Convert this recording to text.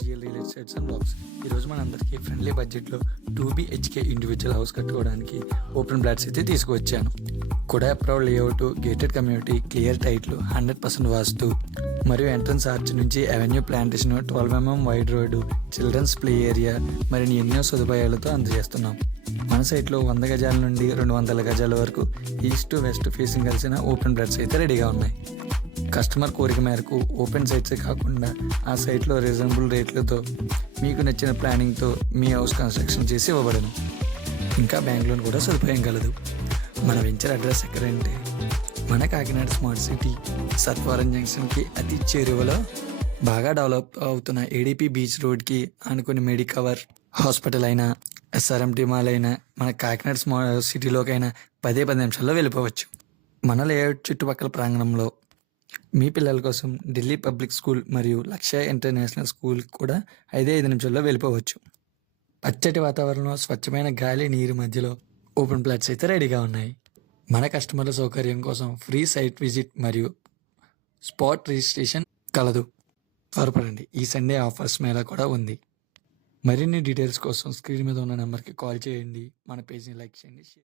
GL real estates and blogs. ఈరోజు మనందరికీ friendly బడ్జెట్లో 2 BHK ఇండివిజువల్ హౌస్ కట్టుకోవడానికి ఓపెన్ ప్లాట్స్ అయితే తీసుకువచ్చాను. కూడా approved layout, gated community, clear టైట్లు, 100% వాస్తు మరియు ఎంట్రన్స్ ఆర్చ్ నుంచి avenue plantation, 12 mm wide road, childrens play area మరియు ఎన్నో సదుపాయాలతో అందజేస్తున్నాం. మన సైట్లో 100 గజాల నుండి 200 గజాల వరకు ఈస్ట్ వెస్ట్ ఫేసింగ్ కలిసిన ఓపెన్ ప్లాట్స్ అయితే రెడీగా ఉన్నాయి. కస్టమర్ కోరిక మేరకు ఓపెన్ సైట్సే కాకుండా ఆ సైట్లో రీజనబుల్ రేట్లతో మీకు నచ్చిన ప్లానింగ్తో మీ హౌస్ కన్స్ట్రక్షన్ చేసి ఇవ్వబడను. ఇంకా బ్యాంక్ లోన్ కూడా సదుపాయం కలదు. మన వెంచర్ అడ్రస్ ఎక్కడంటే మన కాకినాడ స్మార్ట్ సిటీ సత్వరం జంక్షన్కి అతి చేరువలో బాగా డెవలప్ అవుతున్న ADP బీచ్ రోడ్కి అనుకుని మెడికవర్ హాస్పిటల్ అయినా, SRMT మాల్ అయినా, మన కాకినాడ స్మార్ట్ సిటీలోకైనా 10 నిమిషాల్లో వెళ్ళిపోవచ్చు. మన లేఅవుట్ చుట్టుపక్కల ప్రాంగణంలో మీ పిల్లల కోసం ఢిల్లీ పబ్లిక్ స్కూల్ మరియు లక్ష్య ఇంటర్నేషనల్ స్కూల్ కూడా 5 నిమిషాల్లో వెళ్ళిపోవచ్చు. పచ్చటి వాతావరణం, స్వచ్ఛమైన గాలి, నీరు మధ్యలో ఓపెన్ ప్లాట్స్ అయితే రెడీగా ఉన్నాయి. మన కస్టమర్ల సౌకర్యం కోసం ఫ్రీ సైట్ విజిట్ మరియు స్పాట్ రిజిస్ట్రేషన్ కలదు. త్వరపడండి, ఈ సండే ఆఫర్స్ మేళా కూడా ఉంది. మరిన్ని డీటెయిల్స్ కోసం స్క్రీన్ మీద ఉన్న నెంబర్కి కాల్ చేయండి. మన పేజ్ని లైక్ చేయండి.